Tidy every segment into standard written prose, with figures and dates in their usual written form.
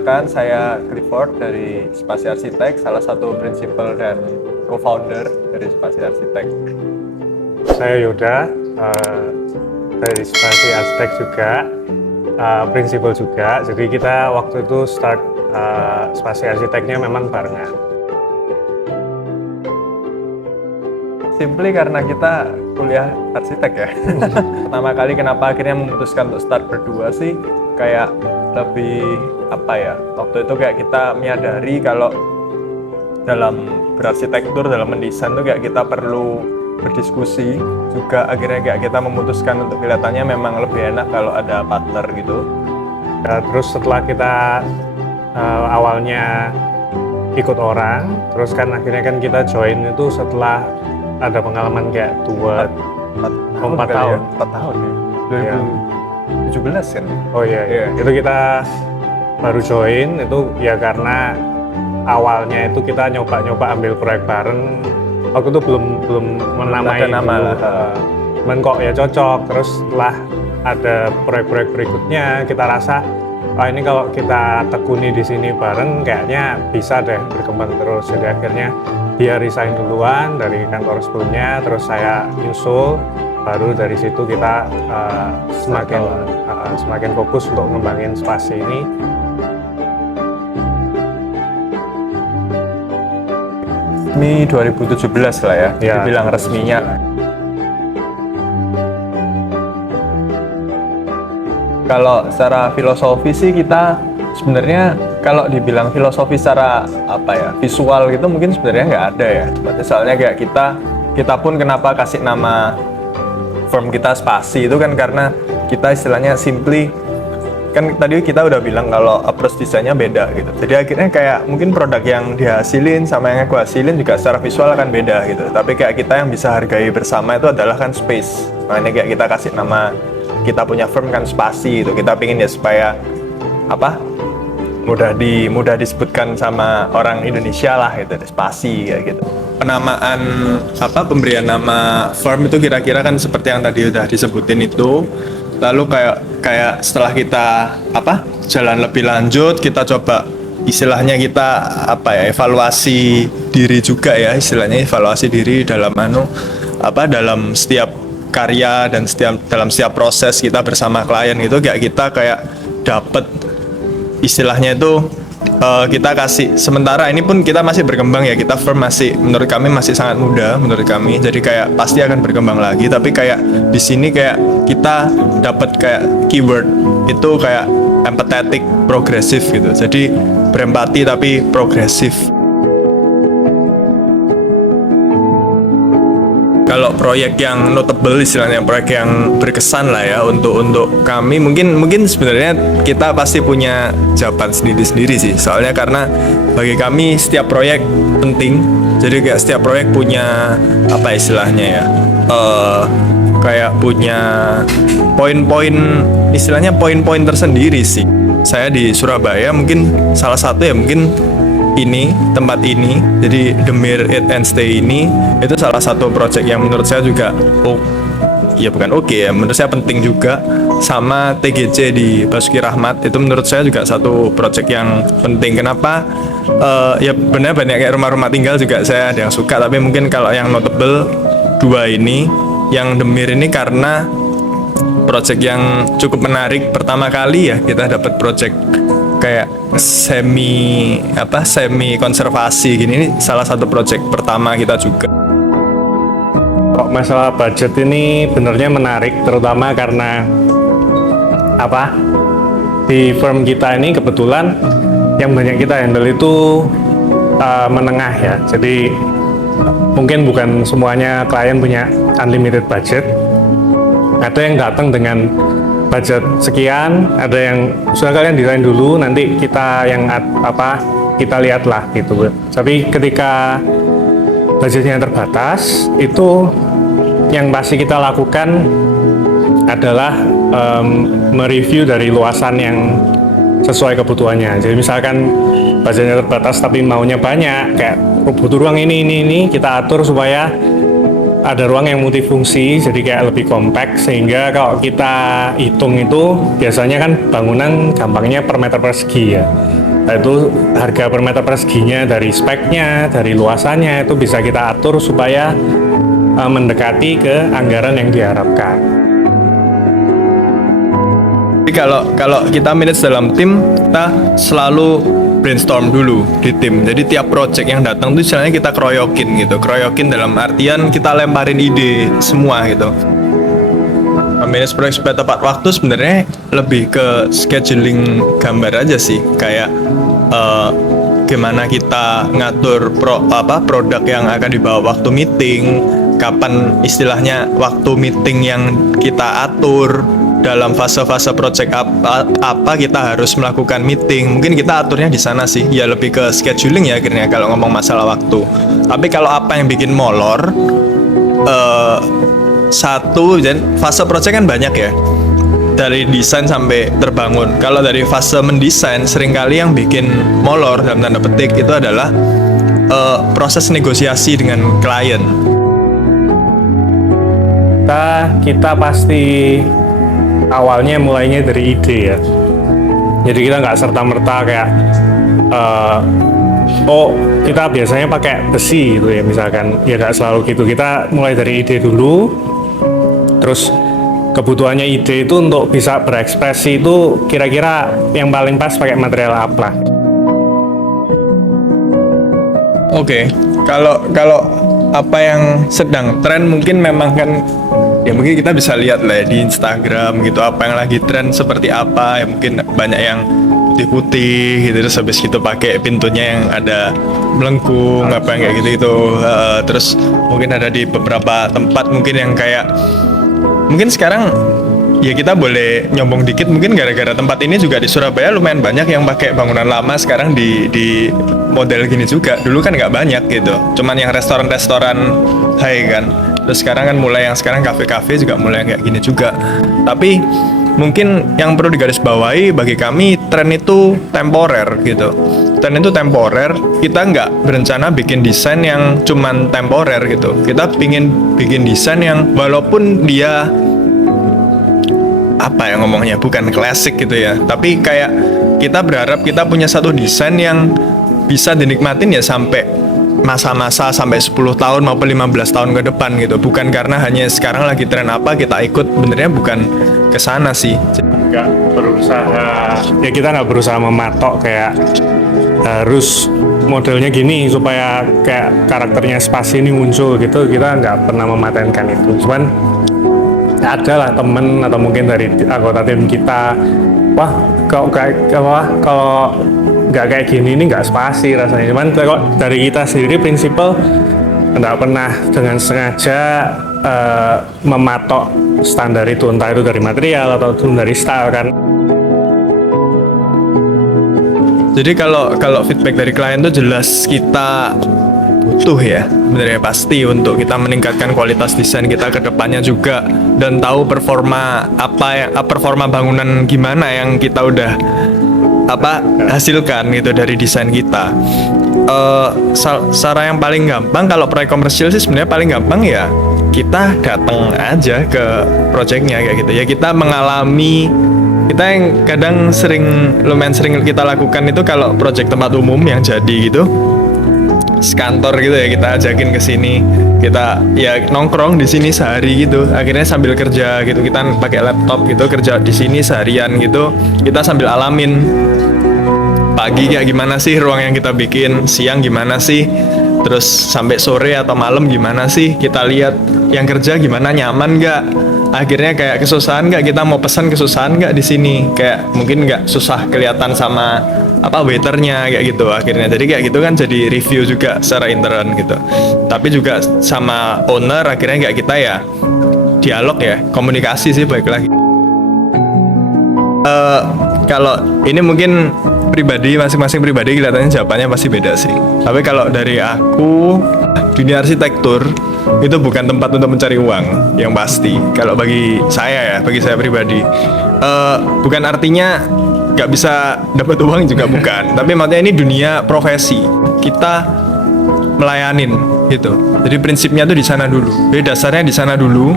Perkenalkan, saya Clifford dari Spasi Arsitek, salah satu prinsipal dan co-founder dari Spasi Arsitek. Saya Yoda, dari Spasi Arsitek juga, prinsipal juga. Jadi kita waktu itu start Spasi Arsiteknya memang barengan. Simply karena kita kuliah arsitek ya. Pertama kali kenapa akhirnya memutuskan untuk start berdua sih, kayak lebih apa ya, waktu itu kayak kita menyadari kalau dalam berarsitektur, dalam mendesain tuh kayak kita perlu berdiskusi juga. Akhirnya kayak kita memutuskan untuk kelihatannya memang lebih enak kalau ada partner gitu. Terus setelah kita awalnya ikut orang, terus kan akhirnya kan kita join itu setelah ada pengalaman kayak 4 tahun. 4 tahun ya. Iya. 2017 kan? Oh iya. Itu kita baru join itu ya karena awalnya itu kita nyoba ambil proyek bareng. Waktu itu belum menamai ada nama dulu. lah. Cuman kok ya cocok. Terus setelah ada proyek-proyek berikutnya kita rasa ini kalau kita tekuni di sini bareng kayaknya bisa deh berkembang terus. Jadi akhirnya dia resign duluan dari kantor sebelumnya, terus saya nyusul. Baru dari situ kita semakin fokus untuk ngembangin Spasi ini. Ini 2017 lah ya, dibilang resminya. Kalau secara filosofi sih kita sebenarnya kalau dibilang filosofi secara apa ya, visual gitu mungkin sebenarnya nggak ada ya. Misalnya kayak kita pun kenapa kasih nama firm kita Spasi itu kan karena kita istilahnya simply, kan tadi kita udah bilang kalau approach desainnya beda gitu. Jadi akhirnya kayak mungkin produk yang dihasilin sama yang aku hasilin juga secara visual akan beda gitu. Tapi kayak kita yang bisa hargai bersama itu adalah kan space. Makanya kayak kita kasih nama kita punya firm kan Spasi itu. Kita pingin ya supaya apa? mudah disebutkan sama orang Indonesia lah gitu, Spasi kayak gitu. Penamaan pemberian nama firm itu kira-kira kan seperti yang tadi udah disebutin itu. Lalu kayak setelah kita jalan lebih lanjut, kita coba istilahnya kita evaluasi diri juga ya, istilahnya evaluasi diri dalam dalam setiap karya dan dalam setiap proses kita bersama klien itu kayak dapet istilahnya itu kita kasih, sementara ini pun kita masih berkembang ya, kita firm menurut kami masih sangat muda menurut kami, jadi kayak pasti akan berkembang lagi. Tapi kayak di sini kayak kita dapat kayak keyword itu kayak empathetic, progresif gitu, jadi berempati tapi progresif. Kalau proyek yang notable istilahnya, proyek yang berkesan lah ya untuk kami, mungkin sebenarnya kita pasti punya jawaban sendiri sih. Soalnya karena bagi kami setiap proyek penting. Jadi kayak setiap proyek punya istilahnya ya, kayak punya poin-poin, istilahnya poin-poin tersendiri sih. Saya di Surabaya mungkin salah satu ya mungkin tempat ini, jadi The Mir Eat and Stay ini itu salah satu project yang menurut saya juga menurut saya penting juga. Sama TGC di Basuki Rahmat itu menurut saya juga satu project yang penting. Kenapa? Ya benar banyak kayak rumah-rumah tinggal juga saya ada yang suka, tapi mungkin kalau yang notable dua ini, yang The Mir ini karena project yang cukup menarik. Pertama kali ya kita dapat project kayak semi konservasi gini. Ini salah satu project pertama kita juga. Kok masalah budget ini benernya menarik, terutama karena di firm kita ini kebetulan yang banyak kita handle itu menengah ya. Jadi mungkin bukan semuanya klien punya unlimited budget. Ada yang datang dengan budget sekian, ada yang sudah kalian desain dulu, nanti kita yang kita lihatlah gitu. Tapi ketika budgetnya terbatas, itu yang pasti kita lakukan adalah mereview dari luasan yang sesuai kebutuhannya. Jadi misalkan budgetnya terbatas tapi maunya banyak, kayak butuh ruang ini, kita atur supaya ada ruang yang multifungsi, jadi kayak lebih compact, sehingga kalau kita hitung itu biasanya kan bangunan gampangnya per meter persegi ya. Itu harga per meter perseginya, dari speknya, dari luasannya itu bisa kita atur supaya mendekati ke anggaran yang diharapkan. Jadi kalau kita manage dalam tim, kita selalu brainstorm dulu di tim. Jadi tiap project yang datang tuh istilahnya kita keroyokin gitu. Keroyokin dalam artian kita lemparin ide semua gitu. Manage proyek supaya tepat waktu sebenarnya lebih ke scheduling gambar aja sih. Kayak gimana kita ngatur produk yang akan dibawa waktu meeting, kapan istilahnya waktu meeting yang kita atur, dalam fase-fase project apa kita harus melakukan meeting. Mungkin kita aturnya di sana sih. Ya lebih ke scheduling ya akhirnya kalau ngomong masalah waktu. Tapi kalau apa yang bikin molor, satu, dan fase project kan banyak ya, dari desain sampai terbangun. Kalau dari fase mendesain, seringkali yang bikin molor dalam tanda petik itu adalah proses negosiasi dengan klien. Kita pasti awalnya mulainya dari ide ya. Jadi kita nggak serta-merta kayak kita biasanya pakai besi gitu ya misalkan. Ya nggak selalu gitu. Kita mulai dari ide dulu. Terus kebutuhannya ide itu untuk bisa berekspresi itu kira-kira yang paling pas pakai material apa? Oke, kalau apa yang sedang tren mungkin memang kan ya mungkin kita bisa lihat lah ya di Instagram gitu, apa yang lagi tren seperti apa ya, mungkin banyak yang putih-putih gitu, terus habis gitu pakai pintunya yang ada melengkung apa yang kayak gitu. Terus mungkin ada di beberapa tempat mungkin yang kayak mungkin sekarang ya kita boleh nyombong dikit, mungkin gara-gara tempat ini juga di Surabaya lumayan banyak yang pakai bangunan lama sekarang di model gini juga. Dulu kan nggak banyak gitu, cuman yang restoran-restoran high kan. Terus sekarang kan mulai yang sekarang kafe-kafe juga mulai kayak gini juga. Tapi mungkin yang perlu digarisbawahi bagi kami, tren itu temporer gitu. Tren itu temporer, kita nggak berencana bikin desain yang cuman temporer gitu. Kita pingin bikin desain yang walaupun dia apa ya ngomongnya, bukan klasik gitu ya, tapi kayak kita berharap kita punya satu desain yang bisa dinikmatin ya sampai masa-masa sampai 10 tahun maupun 15 tahun ke depan gitu. Bukan karena hanya sekarang lagi tren apa kita ikut, benernya bukan ke sana sih. Nggak berusaha, ya kita nggak berusaha mematok kayak harus modelnya gini supaya kayak karakternya spasi ini muncul gitu. Kita nggak pernah mematenkan itu. Cuman ada lah temen atau mungkin dari anggota tim kita, wah kalau nggak kayak gini ini nggak spasi rasanya. Cuman kalau dari kita sendiri prinsipal nggak pernah dengan sengaja mematok standar itu, entah itu dari material atau dari style kan. Jadi kalau feedback dari klien tuh jelas kita butuh ya, sebenarnya pasti untuk kita meningkatkan kualitas desain kita ke depannya juga, dan tahu performa performa bangunan gimana yang kita udah hasilkan gitu dari desain kita. Cara yang paling gampang kalau proyek komersial sih sebenarnya paling gampang ya kita datang aja ke proyeknya kayak gitu ya. Kita mengalami, kita yang kadang lumayan sering kita lakukan itu kalau proyek tempat umum yang jadi gitu, sekantor gitu ya, kita ajakin ke sini, kita ya nongkrong di sini sehari gitu, akhirnya sambil kerja gitu, kita pakai laptop gitu kerja di sini seharian gitu, kita sambil alamin pagi kayak gimana sih ruang yang kita bikin, siang gimana sih, terus sampai sore atau malam gimana sih, kita lihat yang kerja gimana, nyaman nggak, akhirnya kayak kesusahan nggak, kita mau pesan kesusahan nggak di sini, kayak mungkin nggak susah kelihatan sama waiternya kayak gitu akhirnya. Jadi kayak gitu kan jadi review juga secara intern gitu, tapi juga sama owner akhirnya kayak kita ya dialog ya, komunikasi sih baik lagi. Kalau ini mungkin pribadi, masing-masing pribadi kelihatannya jawabannya pasti beda sih, tapi kalau dari aku, dunia arsitektur itu bukan tempat untuk mencari uang yang pasti. Kalau bagi saya pribadi, bukan artinya nggak bisa dapat uang juga bukan, tapi maksudnya ini dunia profesi, kita melayanin gitu. Jadi prinsipnya tuh di sana dulu, jadi dasarnya di sana dulu.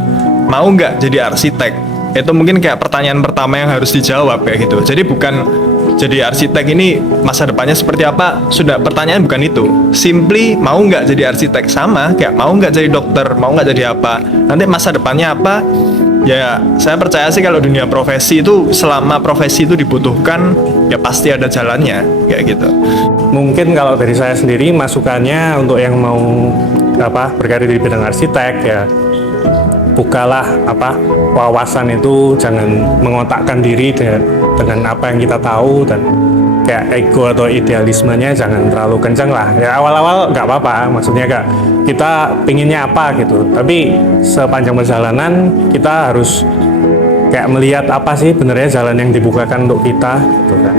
Mau nggak jadi arsitek? Itu mungkin kayak pertanyaan pertama yang harus dijawab kayak gitu. Jadi bukan jadi arsitek ini masa depannya seperti apa, sudah pertanyaan bukan itu. Simply mau nggak jadi arsitek, sama kayak mau nggak jadi dokter, mau nggak jadi apa, nanti masa depannya apa. Ya saya percaya sih kalau dunia profesi itu, selama profesi itu dibutuhkan ya pasti ada jalannya kayak gitu. Mungkin kalau dari saya sendiri masukannya untuk yang mau berkarir di bidang arsitek ya, bukalah wawasan itu, jangan mengotakkan diri dengan apa yang kita tahu, dan kayak ego atau idealismenya jangan terlalu kencang lah. Ya awal-awal nggak apa-apa, maksudnya kita pinginnya apa gitu, tapi sepanjang perjalanan kita harus kayak melihat apa sih sebenarnya jalan yang dibukakan untuk kita gitu kan.